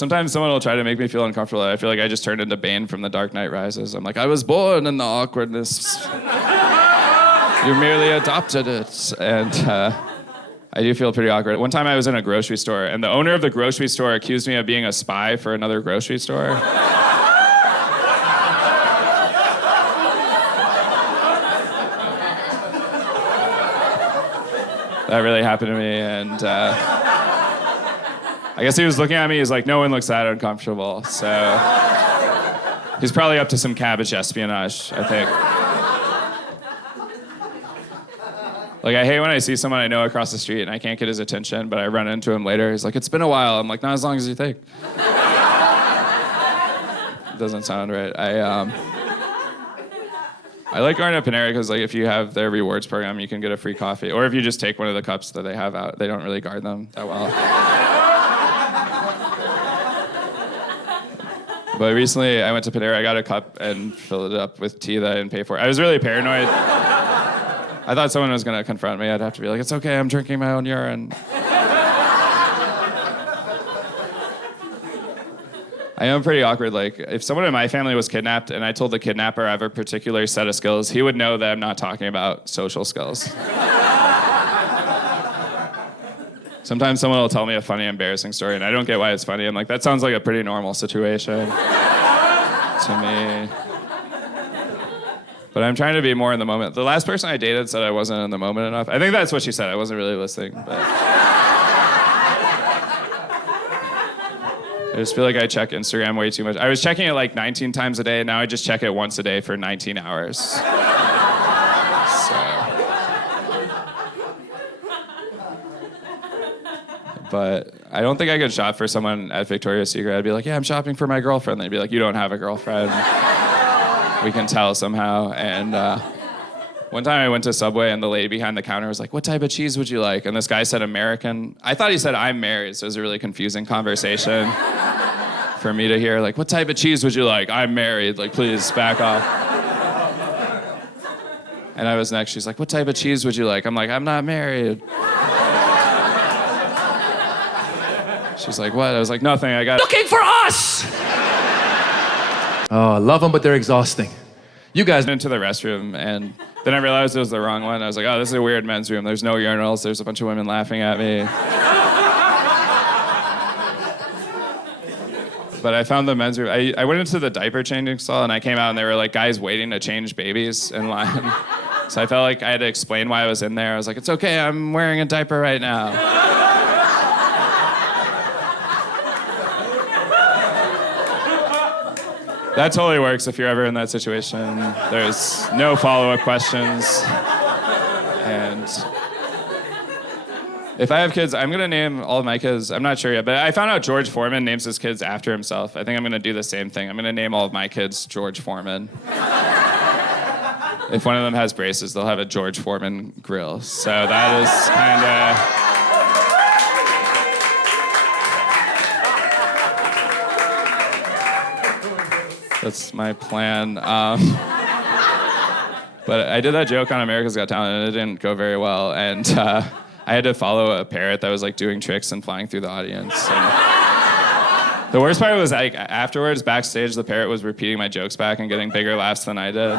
Sometimes someone will try to make me feel uncomfortable. I feel like I just turned into Bane from The Dark Knight Rises. I'm like, I was born in the awkwardness. You merely adopted it. And I do feel pretty awkward. One time I was in a grocery store, and the owner of the grocery store accused me of being a spy for another grocery store. That really happened to me, and I guess he was looking at me, he's like, no one looks that uncomfortable, so he's probably up to some cabbage espionage, I think. Like, I hate when I see someone I know across the street and I can't get his attention, but I run into him later, he's like, it's been a while. I'm like, not as long as you think. Doesn't sound right. I like going to Panera because, like, if you have their rewards program, you can get a free coffee. Or if you just take one of the cups that they have out, they don't really guard them that well. But recently, I went to Panera, I got a cup and filled it up with tea that I didn't pay for. I was really paranoid. I thought someone was going to confront me. I'd have to be like, it's okay, I'm drinking my own urine. I am pretty awkward. Like, if someone in my family was kidnapped and I told the kidnapper I have a particular set of skills, he would know that I'm not talking about social skills. Sometimes someone will tell me a funny, embarrassing story, and I don't get why it's funny. I'm like, that sounds like a pretty normal situation to me. But I'm trying to be more in the moment. The last person I dated said I wasn't in the moment enough. I think that's what she said. I wasn't really listening, but... I just feel like I check Instagram way too much. I was checking it like 19 times a day, and now I just check it once a day for 19 hours. So. But I don't think I could shop for someone at Victoria's Secret. I'd be like, yeah, I'm shopping for my girlfriend. They'd be like, you don't have a girlfriend. We can tell somehow. And one time I went to Subway, and the lady behind the counter was like, what type of cheese would you like? And this guy said American. I thought he said I'm married, so it was a really confusing conversation for me to hear. Like, what type of cheese would you like? I'm married. Like, please back off. And I was next. She's like, what type of cheese would you like? I'm like, I'm not married. She's like, what? I was like, nothing. I got looking for us! Oh, I love them, but they're exhausting. You guys went into the restroom, and then I realized it was the wrong one. I was like, oh, this is a weird men's room. There's no urinals. There's a bunch of women laughing at me. But I found the men's room. I went into the diaper changing stall, and I came out, and there were like guys waiting to change babies in line. So I felt like I had to explain why I was in there. I was like, it's okay, I'm wearing a diaper right now. That totally works if you're ever in that situation. There's no follow-up questions. And if I have kids, I'm going to name all of my kids. I'm not sure yet, but I found out George Foreman names his kids after himself. I think I'm going to do the same thing. I'm going to name all of my kids George Foreman. If one of them has braces, they'll have a George Foreman grill. So that is kind of... That's my plan. But I did that joke on America's Got Talent, and it didn't go very well. And I had to follow a parrot that was like doing tricks and flying through the audience. And the worst part was like afterwards, backstage, the parrot was repeating my jokes back and getting bigger laughs than I did.